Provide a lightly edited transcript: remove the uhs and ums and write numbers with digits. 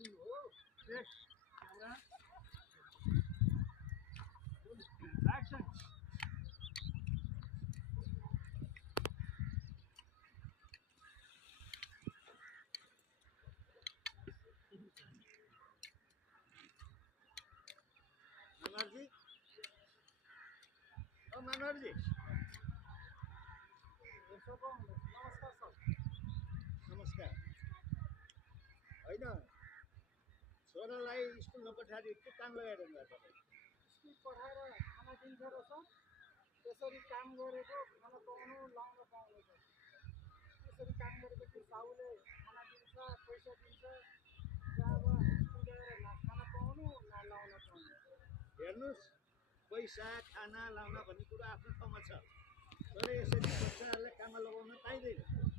Yes. Camera. Action. Manoharji ओ मनोहरजी नमस्कार sir. नमस्कार होइन छोरालाई स्कुल नपठाएर के काम लगाइरहनु भएको तपाईँ स्कुल पठाएर खाना दिन्छ र सर त्यसरी काम गरेको खाना पाउनु लाउन पाउनु छ। त्यसरी काम गरेपछि साउले खाना दिन्छ पैसा दिन्छ र अब स्कुल गएर न खाना पाउनु न लाउन पाउनु। हेर्नुहोस् पैसा खाना लाउन भन्ने कुरो आफ्नो ठाउँमा छ तर यसरी बच्चाहरूलाई काममा लगाउन पाइँदैन।